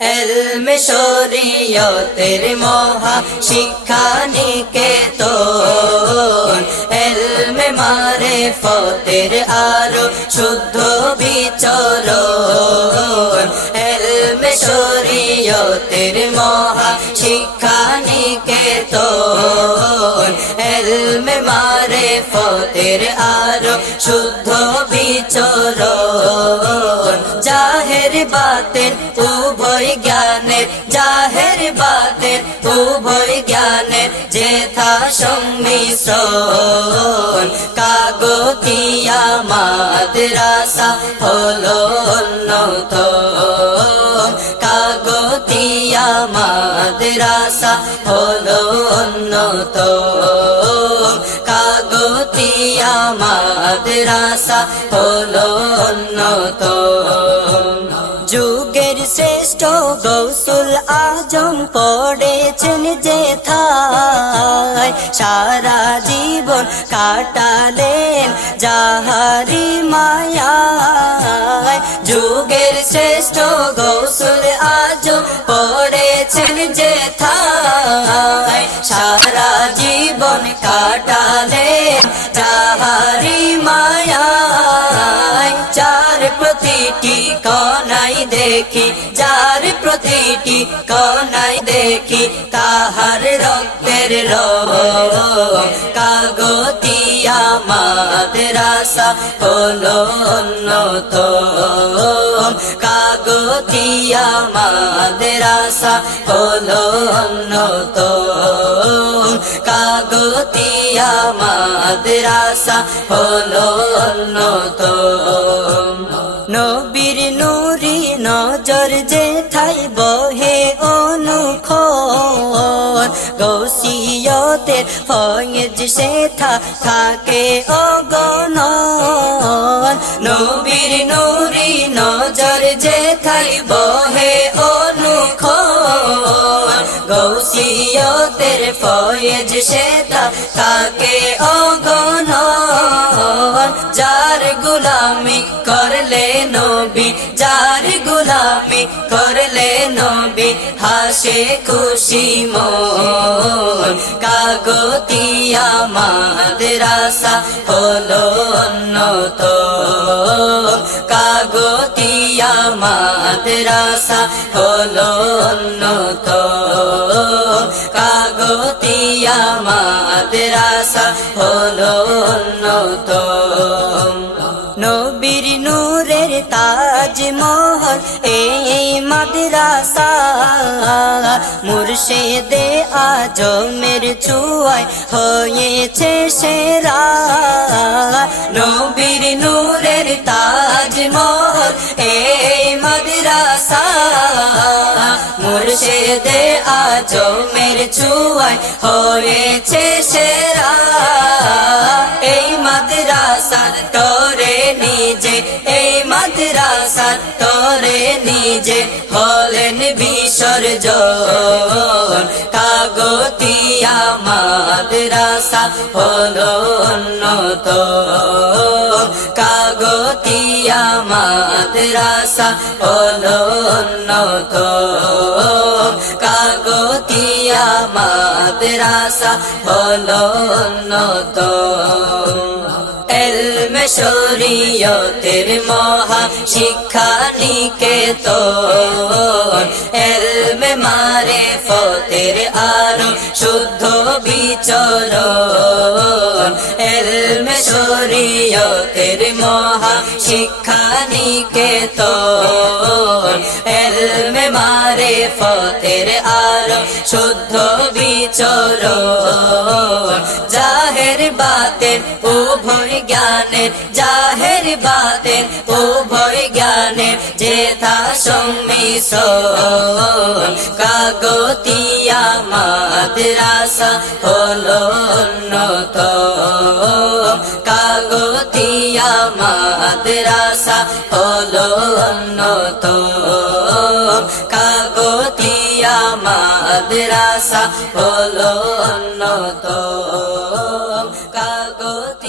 এলমে শরীয়তের মহা শিক্ষা নিকেতন। এলমে মারে ফতের আরও শুদ্ধ বিচরণ। এলমে শরীয়তের মহা শিক্ষা নিকেতন। এলমে মারে ফতের আরও শুদ্ধ জাহের বাতের উভয় জ্ঞানের, জাহের বাতের উভয় জ্ঞানের জেথা সংমিশ্রণ কাগতিয়া মাদ্রাসা হলো উন্নত কাগতিয়া মাদ্রাসা হলো উন্নত কাগতিয়া মাদ্রাসা হলো যুগের শ্রেষ্ঠ গৌসুল আজম পড়েছেন যে থায় সারা জীবন কাটালেন যাহারি মায়া যুগের শ্রেষ্ঠ গৌসুল আজম পড়েছেন যে দেখি, যার প্রতিটি কনাই দেখি, তাহার রক্তের কাগতিয়া মাদ্রাসা হলো উন্নত কাগতিয়া মাদ্রাসা হলো উন্নত কাগতিয়া মাদ্রাসা হলো উন্নত নবীর নুরি নজর যে থাই বহে অনুখ গৌসিয়তের ফয়েজ সে থা থাকে অগণ নবীর নুরি নজর যে থাই বহে অনুখ গৌসিয়তের ফয়েজ সে থা থাকে অগণ যার গুলামি করলে নবী যার গুলামি করলে নবী হাসে খুশি মন। কাগতিয়া মাদ্রাসা হলো উন্নত কাগতিয়া মাদ্রাসা হলো উন্নত কাগতিয়া মাদ্রাসা হলো উন্নত নবীর নূরের তাজমহল, এই মাদ্রাসা মুর্শিদে আজমের চুয়ায় হয়েছে সেরা। নবীর নূরের তাজমহল, এই মাদ্রাসা মুর্শিদে আজমের চুয়ায় হয়েছে সেরা। তোরে নিজে, এই মাদ্রাসা তোরে নিজে হলেন বিসর্জন। কাগতিয়া মাদ্রাসা হলো উন্নত কাগতিয়া মাদ্রাসা হলো উন্নত কাগতিয়া মাদ্রাসা হলো উন্নত এলমে শরীয়তের মহা শিক্ষা নিকেতন। এলমে মারে ফতের আরও শুদ্ধ বিচরণ। এলমে শরীয়তের মহা শিক্ষা নিকেতন এলমে মারে ফতের আরও শুদ্ধ বিচরণ। জাহের বাতের উভয় জ্ঞানের, জাহের বাতের উভয় জ্ঞানের জেথা সংমিশ্রণ। কাগতিয়া মাদ্রাসা হলো উন্নত মাদ্রাসা হলো অন্যত কাগতিয়া মাদ্রাসা হলো অন্যত কাগত